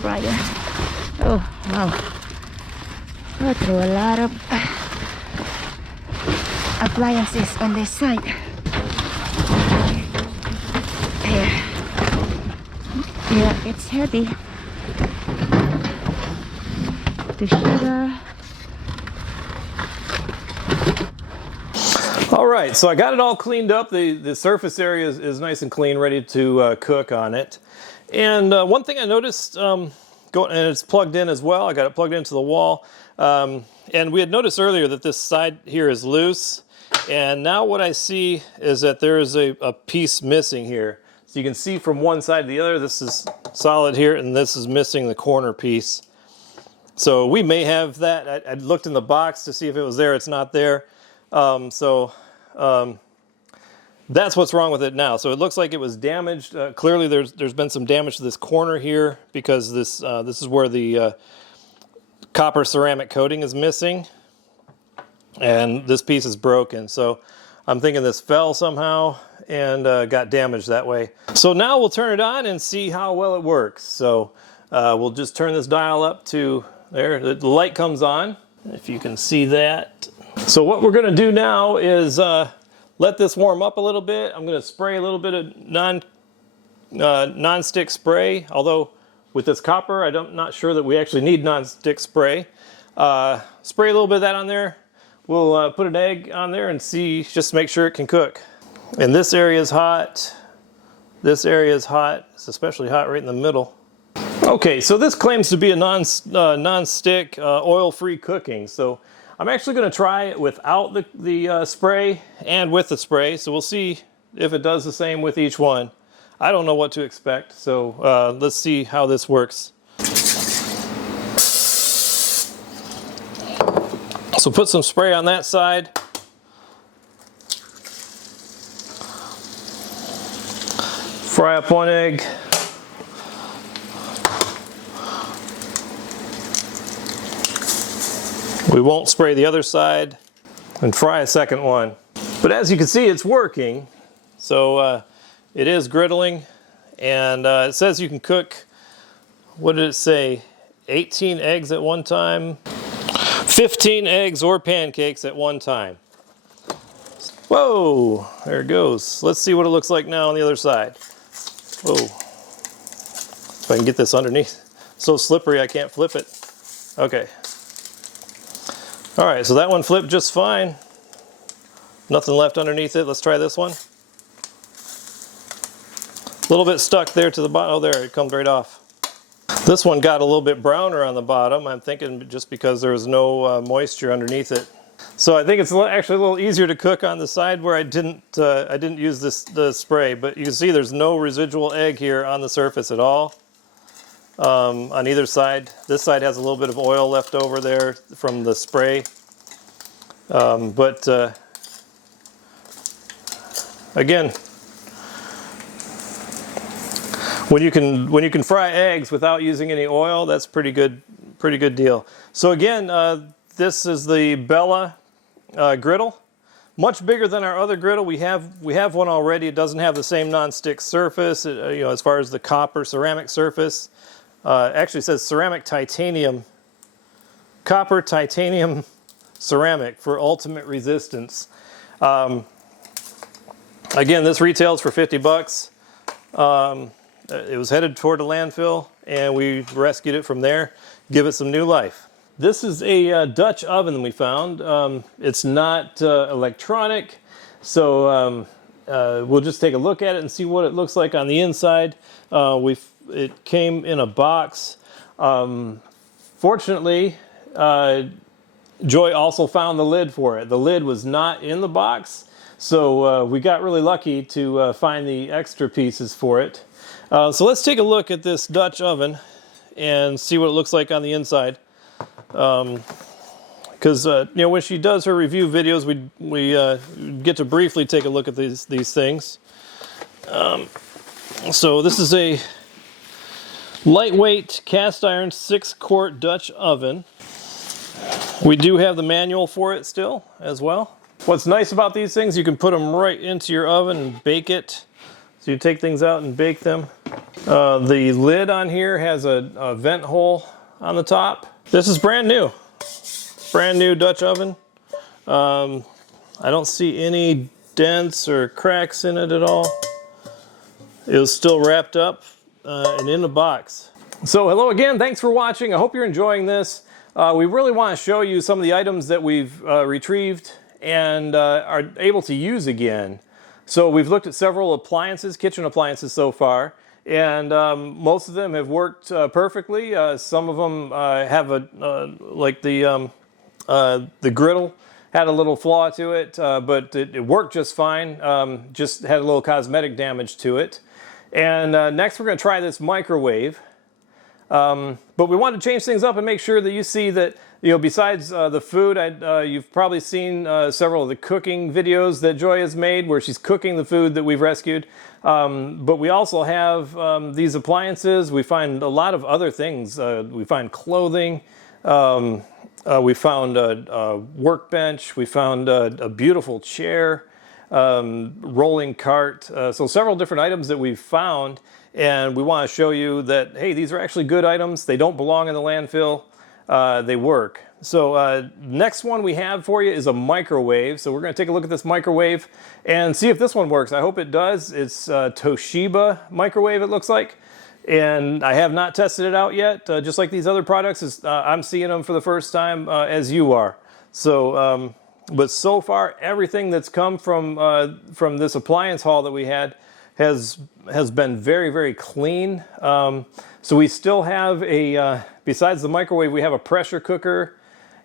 fryer. Oh wow, I threw a lot of appliances on this side. Yeah, it's heavy. The sugar. All right, so I got it all cleaned up. The surface area is nice and clean, ready to cook on it. And one thing I noticed, and it's plugged in as well. I got it plugged into the wall. And we had noticed earlier that this side here is loose. And now what I see is that there is a piece missing here. So you can see from one side to the other, this is solid here, and this is missing the corner piece. So we may have that. I looked in the box to see if it was there. It's not there. That's what's wrong with it now. So it looks like it was damaged. Clearly there's been some damage to this corner here because this is where the copper ceramic coating is missing. And this piece is broken. So I'm thinking this fell somehow and got damaged that way. So now we'll turn it on and see how well it works. So we'll just turn this dial up to there. The light comes on, if you can see that. So what we're gonna do now is let this warm up a little bit. I'm gonna spray a little bit of non-stick spray, although with this copper, I'm not sure that we actually need non-stick spray. Spray a little bit of that on there. We'll put an egg on there and see, just to make sure it can cook. And this area is hot. This area is hot. It's especially hot right in the middle. Okay, so this claims to be a non-stick, oil-free cooking. So I'm actually going to try it without the spray and with the spray. So we'll see if it does the same with each one. I don't know what to expect. So let's see how this works. So put some spray on that side. Fry up one egg. We won't spray the other side, and fry a second one. But as you can see, it's working. So it is griddling, and it says you can cook, what did it say, 18 eggs at one time? 15 eggs or pancakes at one time. Whoa, there it goes. Let's see what it looks like now on the other side. Whoa, if I can get this underneath. So slippery I can't flip it. Okay. All right, so that one flipped just fine. Nothing left underneath it. Let's try this one. A little bit stuck there to the bottom. Oh, there, it comes right off. This one got a little bit browner on the bottom. I'm thinking just because there was no moisture underneath it. So I think it's actually a little easier to cook on the side where I didn't use the spray. But you can see there's no residual egg here on the surface at all. On either side. This side has a little bit of oil left over there from the spray. Again, when you can fry eggs without using any oil, that's pretty good deal. So again, this is the Bella griddle. Much bigger than our other griddle. We have one already. It doesn't have the same non-stick surface, as far as the copper ceramic surface. Actually says ceramic titanium, copper titanium ceramic for ultimate resistance. Again, this retails for 50 bucks. It was headed toward a landfill and we rescued it from there, give it some new life. This is a Dutch oven that we found. It's not electronic, so we'll just take a look at it and see what it looks like on the inside. It came in a box. Fortunately, Joy also found the lid for it. The lid was not in the box, so we got really lucky to find the extra pieces for it. So let's take a look at this Dutch oven and see what it looks like on the inside. Because when she does her review videos, we get to briefly take a look at these things. So this is a lightweight cast iron 6-quart Dutch oven. We do have the manual for it still as well. What's nice about these things, you can put them right into your oven and bake it. So you take things out and bake them. The lid on here has a vent hole on the top. This is brand new Dutch oven. I don't see any dents or cracks in it at all. It was still wrapped up and in the box. So hello again, thanks for watching. I hope you're enjoying this. We really want to show you some of the items that we've retrieved and are able to use again. So we've looked at several appliances, kitchen appliances so far, and most of them have worked perfectly. Some of them have like the griddle had a little flaw to it, but it worked just fine. Just had a little cosmetic damage to it. And next we're going to try this microwave. But we want to change things up and make sure that you see that, you know, besides the food, you've probably seen several of the cooking videos that Joy has made where she's cooking the food that we've rescued. But we also have these appliances. We find a lot of other things. We find clothing. We found a workbench. We found a beautiful chair, rolling cart. So several different items that we've found. And we want to show you that, hey, these are actually good items. They don't belong in the landfill. They work. So next one we have for you is a microwave. So we're going to take a look at this microwave and see if this one works. I hope it does. It's a Toshiba microwave, it looks like. And I have not tested it out yet. Just like these other products, I'm seeing them for the first time as you are. So, but so far, everything that's come from this appliance haul that we had has been very, very clean. So we still have besides the microwave, we have a pressure cooker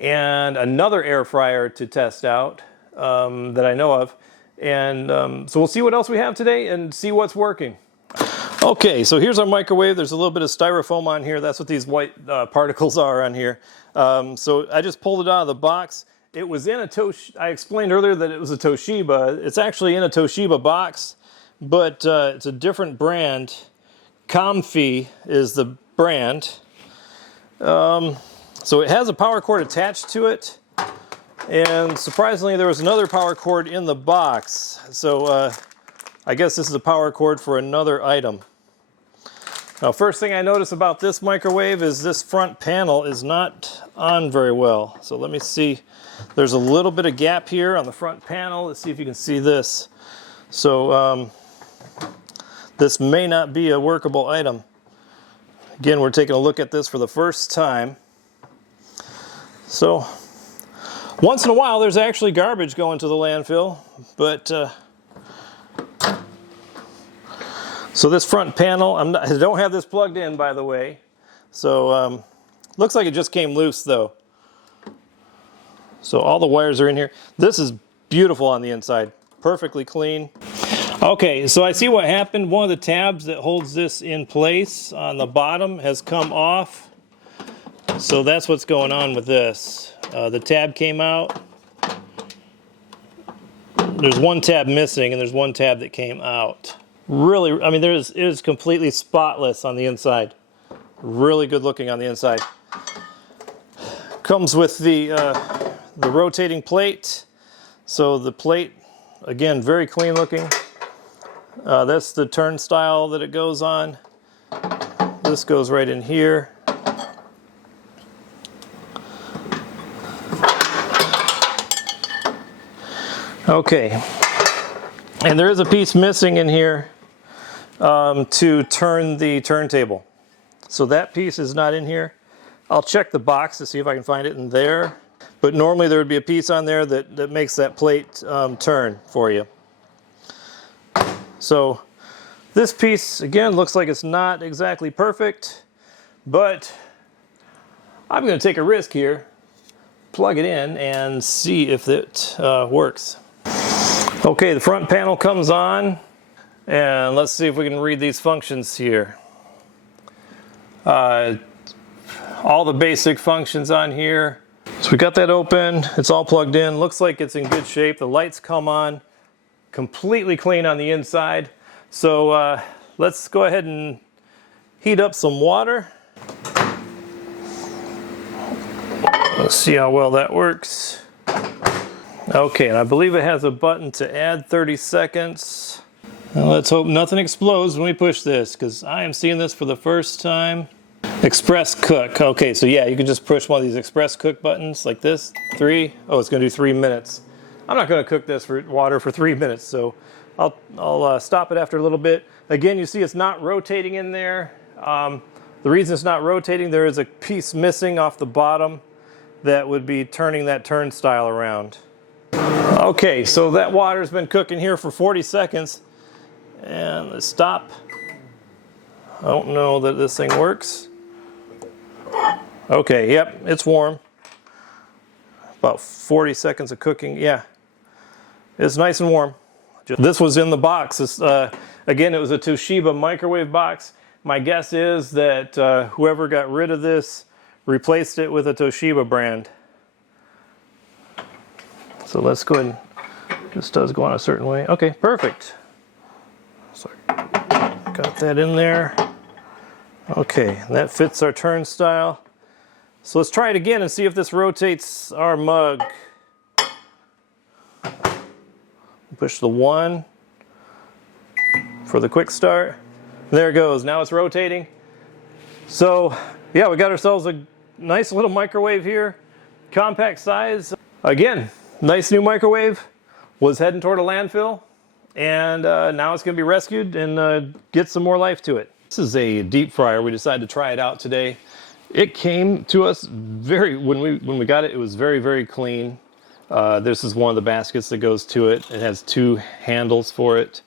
and another air fryer to test out that I know of. And so we'll see what else we have today and see what's working. Okay, so here's our microwave. There's a little bit of styrofoam on here. That's what these white particles are on here. So I just pulled it out of the box. It was in a I explained earlier that it was a Toshiba. It's actually in a Toshiba box, but it's a different brand. Comfy is the brand. So it has a power cord attached to it, and surprisingly there was another power cord in the box. So I guess this is a power cord for another item. Now, first thing I notice about this microwave is this front panel is not on very well. So let me see. There's a little bit of gap here on the front panel. Let's see if you can see this. So this may not be a workable item. Again, we're taking a look at this for the first time. So once in a while there's actually garbage going to the landfill, but so this front panel, I don't have this plugged in, by the way. So looks like it just came loose though. So all the wires are in here. This is beautiful on the inside, perfectly clean. Okay, so I see what happened. One of the tabs that holds this in place on the bottom has come off. So that's what's going on with this. The tab came out. There's one tab missing and there's one tab that came out. Really, I mean, it is completely spotless on the inside. Really good looking on the inside. Comes with the rotating plate. So the plate, again, very clean looking. That's the turnstile that it goes on. This goes right in here. Okay, and there is a piece missing in here to turn the turntable. So that piece is not in here. I'll check the box to see if I can find it in there. But normally there would be a piece on there that makes that plate turn for you. So this piece, again, looks like it's not exactly perfect, but I'm going to take a risk here, plug it in, and see if it works. Okay, the front panel comes on, and let's see if we can read these functions here. All the basic functions on here. So we got that open, it's all plugged in, looks like it's in good shape. The lights come on, completely clean on the inside. So let's go ahead and heat up some water. Let's see how well that works. Okay, and I believe it has a button to add 30 seconds. Well, let's hope nothing explodes when we push this, because I am seeing this for the first time. Express cook. Okay, so yeah, you can just push one of these express cook buttons like this. 3. Oh, it's going to do 3 minutes. I'm not going to cook this for water for 3 minutes, so I'll stop it after a little bit. Again, you see it's not rotating in there. The reason it's not rotating, there is a piece missing off the bottom that would be turning that turnstile around. Okay, so that water's been cooking here for 40 seconds. And let's stop. I don't know that this thing works. Okay, yep, it's warm. About 40 seconds of cooking, yeah. It's nice and warm. This was in the box. This, again, it was a Toshiba microwave box. My guess is that whoever got rid of this replaced it with a Toshiba brand. So let's go ahead and, this does go on a certain way. Okay, perfect. So got that in there. Okay, that fits our turnstile. So let's try it again and see if this rotates our mug. Push the 1 for the quick start. There it goes. Now it's rotating. So yeah, we got ourselves a nice little microwave here. Compact size. Again, nice new microwave. Was heading toward a landfill. And now it's going to be rescued and get some more life to it. This is a deep fryer. We decided to try it out today. It came to us when we got it, it was very, very clean. This is one of the baskets that goes to it. It has 2 handles for it.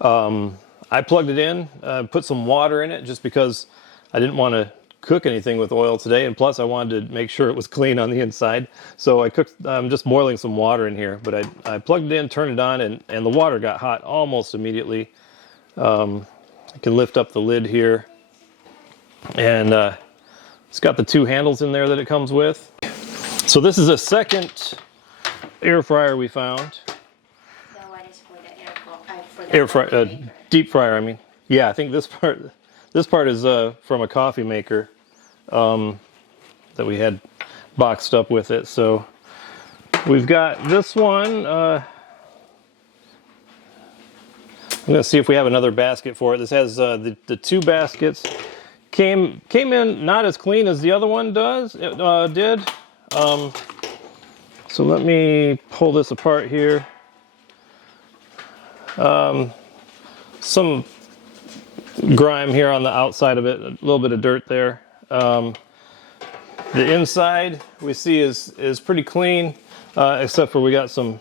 I plugged it in, put some water in it just because I didn't want to cook anything with oil today, and plus I wanted to make sure it was clean on the inside. So I'm just boiling some water in here, but I plugged it in, turned it on, and the water got hot almost immediately. I can lift up the lid here, and it's got the 2 handles in there that it comes with. So this is a second air fryer we found. The one is for the Air fryer, deep fryer. I mean, yeah. I think this part is from a coffee maker that we had boxed up with it. So we've got this one. I'm gonna see if we have another basket for it. This has the 2 baskets. Came in not as clean as the other one did. So let me pull this apart here. Some grime here on the outside of it, a little bit of dirt there. The inside we see is pretty clean, except for we got some,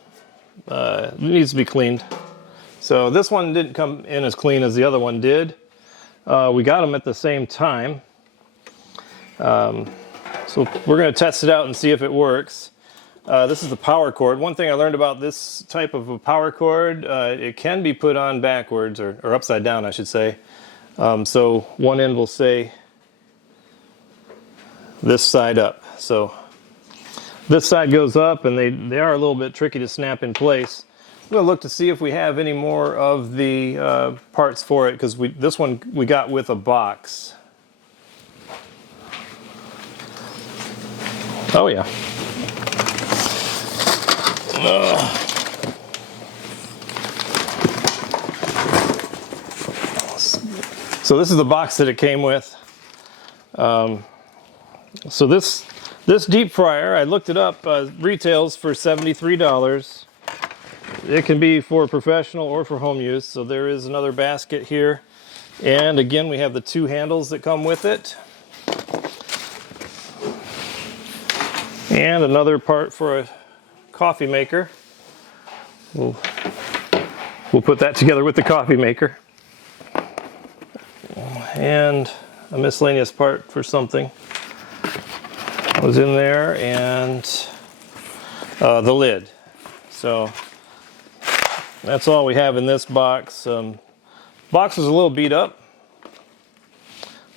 it needs to be cleaned. So this one didn't come in as clean as the other one did. We got them at the same time. So we're going to test it out and see if it works. This is the power cord. One thing I learned about this type of a power cord, it can be put on backwards, or upside down, I should say. So one end will say this side up. So this side goes up, and they are a little bit tricky to snap in place. I'm going to look to see if we have any more of the parts for it, because this one we got with a box. Oh yeah. So this is the box that it came with. So this deep fryer, I looked it up, retails for $73. It can be for professional or for home use. So there is another basket here. And again, we have the 2 handles that come with it. And another part for a coffee maker. We'll put that together with the coffee maker. And a miscellaneous part for something was in there, and the lid. So that's all we have in this box. Box is a little beat up,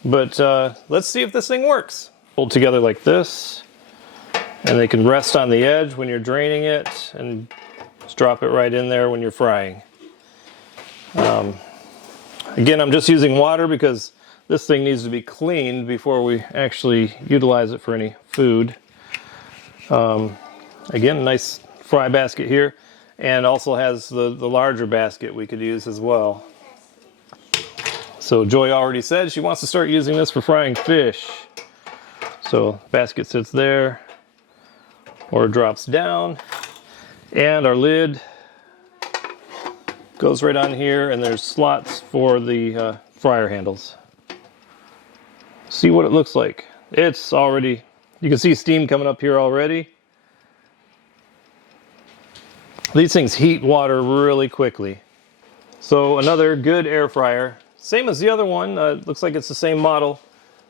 but let's see if this thing works. Hold together like this, and they can rest on the edge when you're draining it, and just drop it right in there when you're frying. Again, I'm just using water because this thing needs to be cleaned before we actually utilize it for any food. Again, nice fry basket here, and also has the larger basket we could use as well. So Joy already said she wants to start using this for frying fish. So basket sits there or drops down, and our lid goes right on here, and there's slots for the fryer handles. See what it looks like. It's already, you can see steam coming up here already. These things heat water really quickly. So another good air fryer, same as the other one, looks like it's the same model.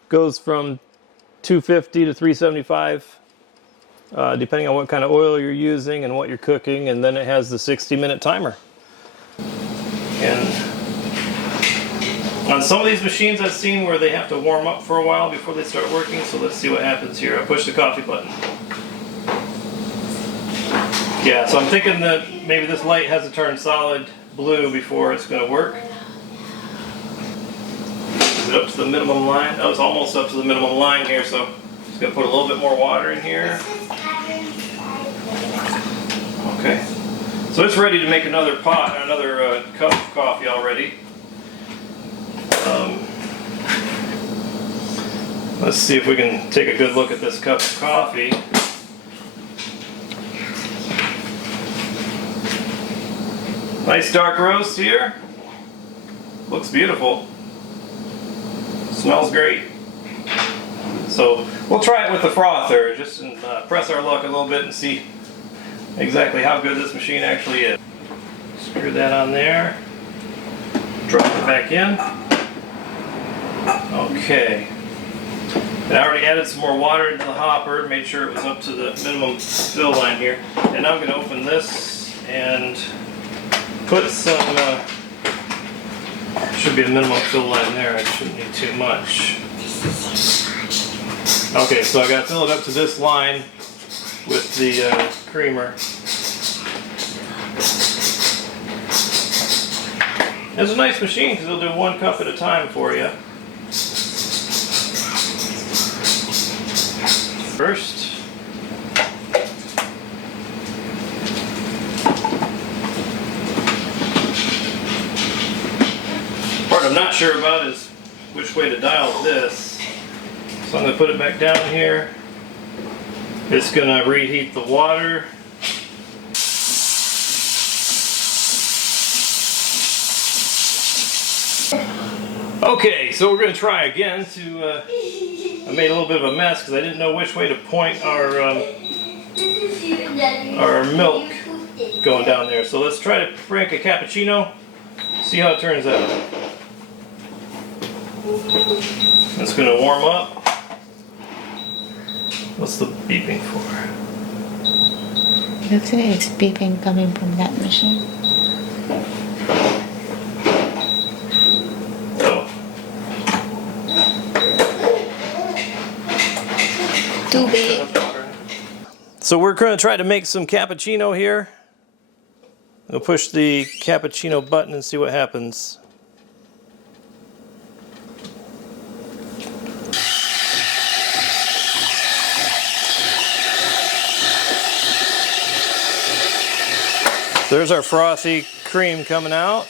Goes from 250 to 375, depending on what kind of oil you're using and what you're cooking, and then it has the 60-minute timer. And on some of these machines I've seen where they have to warm up for a while before they start working, so let's see what happens here. I push the coffee button. Yeah, so I'm thinking that maybe this light has to turn solid blue before it's going to work. Is it up to the minimum line? Oh, it's almost up to the minimum line here, so I'm just going to put a little bit more water in here. Okay. So it's ready to make another pot, another cup of coffee already. Let's see if we can take a good look at this cup of coffee. Nice dark roast here. Looks beautiful. Smells great. So we'll try it with the frother, just press our luck a little bit and see exactly how good this machine actually is. Screw that on there. Drop it back in. Okay. And I already added some more water into the hopper, made sure it was up to the minimum fill line here. And now I'm going to open this and put some, should be a minimum fill line there, I shouldn't need too much. Okay, so I got to fill it up to this line with the creamer. It's a nice machine because it'll do 1 cup at a time for you. First, part I'm not sure about is which way to dial this. So I'm going to put it back down here. It's going to reheat the water. Okay, so we're going to try again to, I made a little bit of a mess because I didn't know which way to point our milk going down there. So let's try to crank a cappuccino, see how it turns out. It's going to warm up. What's the beeping for? Looks like it's beeping coming from that machine. Too big. So we're going to try to make some cappuccino here. We'll push the cappuccino button and see what happens. There's our frothy cream coming out.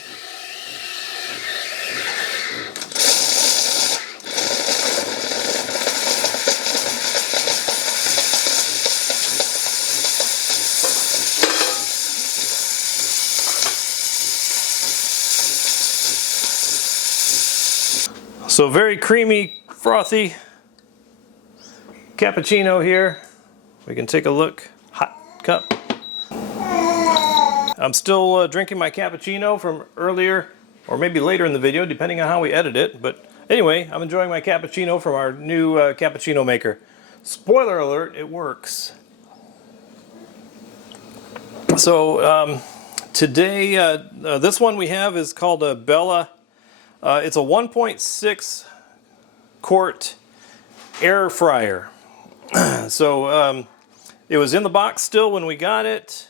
So very creamy, frothy cappuccino here. We can take a look. Hot cup. I'm still drinking my cappuccino from earlier, or maybe later in the video, depending on how we edit it. But anyway, I'm enjoying my cappuccino from our new cappuccino maker. Spoiler alert, it works. So today, this one we have is called a Bella. It's a 1.6 quart air fryer. So it was in the box still when we got it.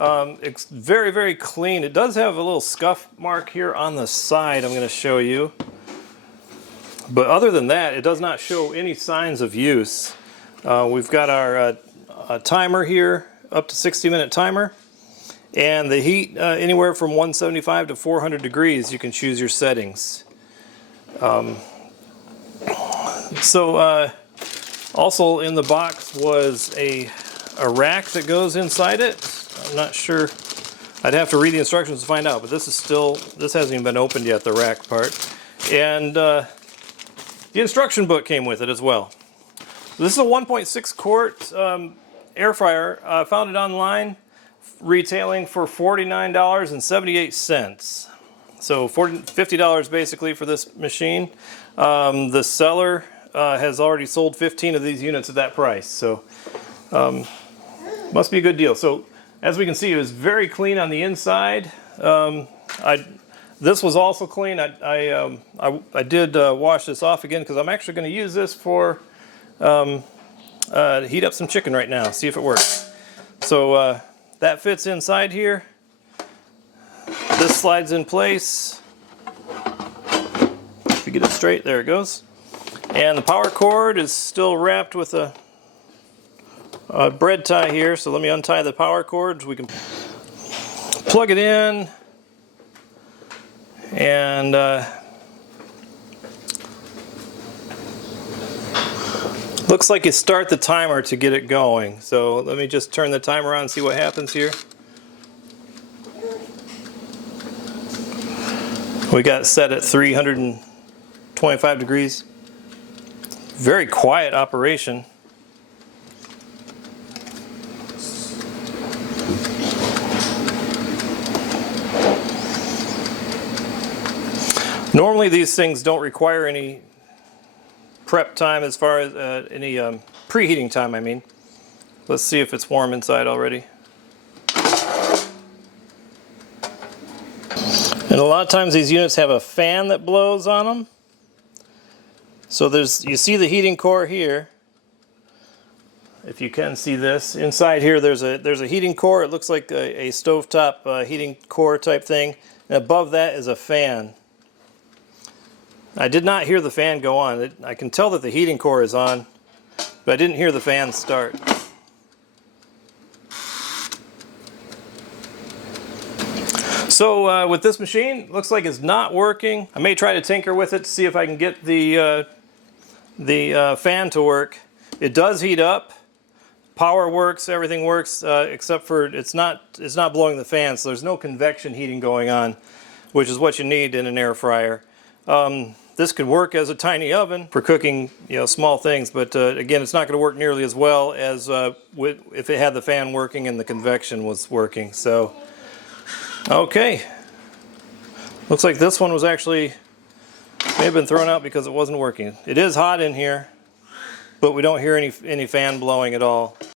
It's very, very clean. It does have a little scuff mark here on the side I'm going to show you. But other than that, it does not show any signs of use. We've got our timer here, up to 60-minute timer. And the heat anywhere from 175 to 400 degrees. You can choose your settings. Also in the box was a rack that goes inside it. I'm not sure. I'd have to read the instructions to find out, but this hasn't even been opened yet, the rack part. And the instruction book came with it as well. This is a 1.6 quart air fryer. I found it online, retailing for $49.78. So $50 basically for this machine. The seller has already sold 15 of these units at that price, so must be a good deal. So as we can see, it was very clean on the inside. This was also clean. I did wash this off again because I'm actually going to use this for heat up some chicken right now, see if it works. So that fits inside here. This slides in place. If you get it straight, there it goes. And the power cord is still wrapped with a bread tie here, so let me untie the power cord so we can plug it in. And looks like you start the timer to get it going. So let me just turn the timer on and see what happens here. We got it set at 325 degrees. Very quiet operation. Normally these things don't require any prep time as far as any preheating time, I mean. Let's see if it's warm inside already. And a lot of times these units have a fan that blows on them. So you see the heating core here. If you can see this, inside here there's a heating core. It looks like a stovetop heating core type thing. And above that is a fan. I did not hear the fan go on. I can tell that the heating core is on, but I didn't hear the fan start. So with this machine, looks like it's not working. I may try to tinker with it to see if I can get the fan to work. It does heat up. Power works, everything works, except for it's not blowing the fan, so there's no convection heating going on, which is what you need in an air fryer. This could work as a tiny oven for cooking, small things, but again, it's not going to work nearly as well as if it had the fan working and the convection was working. So, okay. Looks like this one was actually may have been thrown out because it wasn't working. It is hot in here, but we don't hear any fan blowing at all.